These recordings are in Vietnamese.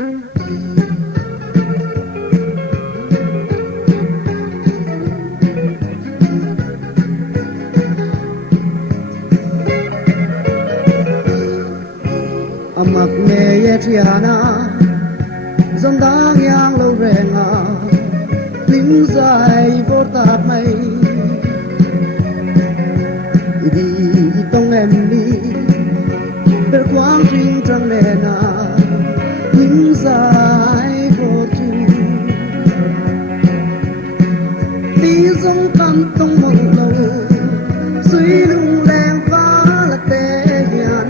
Amak me ye triana zandang yang lo renga lim zai vô tạt mây đi tông em đi per quang trinh trăng nè na lim zai vô tu đi dòng cam tông mong lâu suy lung leng phá là tê hiền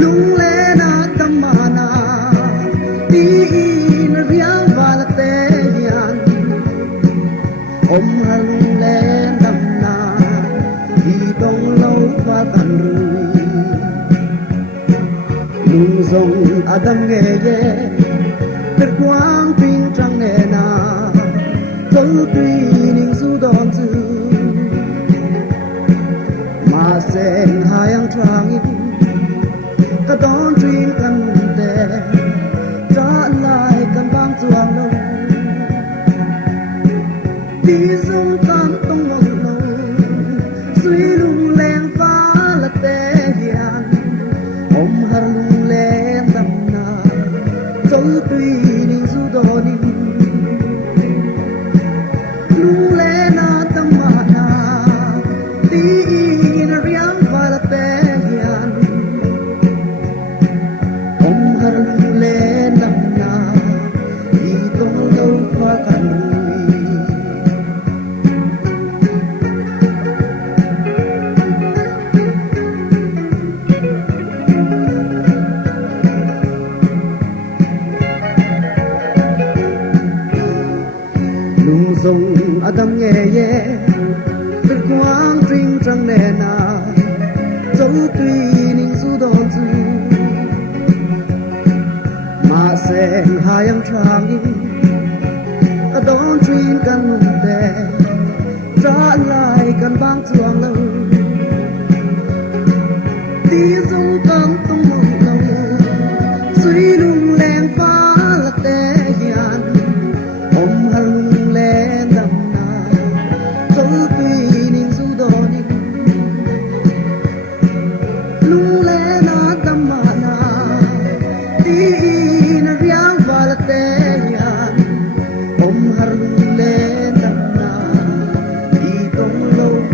lung le na tamana ti na riang vala te hian om halung le dam na di dong lo fa tan rui lung zong adam nge ye per quang ping trăng nè na tol tui ning su don zu ma sen hayang trang ka don dream kan te tra lai kan bang chuang lo ti zum kan tong mong lo sui lung leng fa la te hian om har lung leng dam na chol tui ning su do ning lung le na tam ma na ti na riang fa la te hian lung zong adam nghe ye per quang trinh trăng nè na dấu tùy ning su don zu ma sen hayang trang ka don trin kan te tra lai kan bang chuang lo ti zong